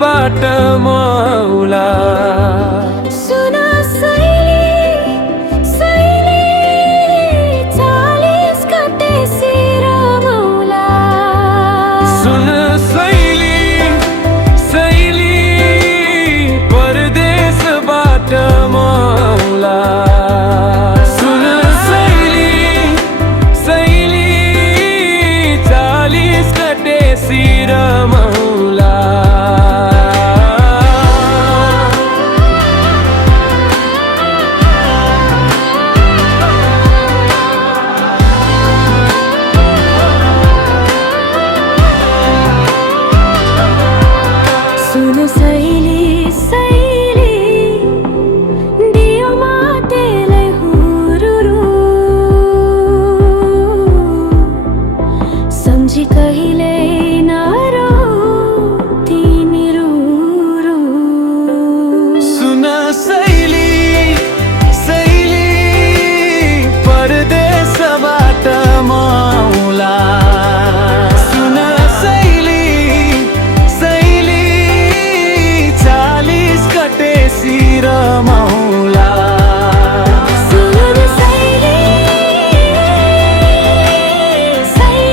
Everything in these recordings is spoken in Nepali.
बाट मौला। सुन सैली सैली 40 गते शिर मौला। सुन सैली सैली परदेशबाट मौला। सुन सैली सैली 40 गते शिर मौला। सुन सैली सैली दियोमा तेलै हुरुरु। सम्झी कहिल्यै नरौ तिमी रुरु। सुन सैली सैली परदेशबाट मौला। सुन सैली सैली 40 गते शिर मौला। सुन सैली सैली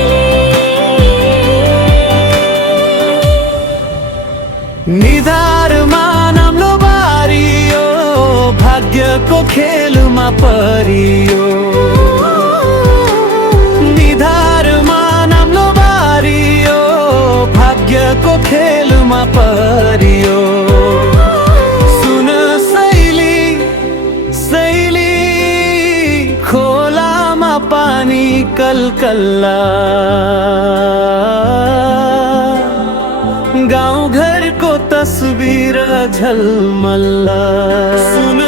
निधारमा नाम्लो बारियो, भाग्यको खेलमा परियो। निधारमा नाम्लो बारियो, भाग्यको खेलमा परियो। सुन सैली सैली खोलामा पानी कलकल्ला। गाउँ घरको तस्बिर झलमल्ला। सुन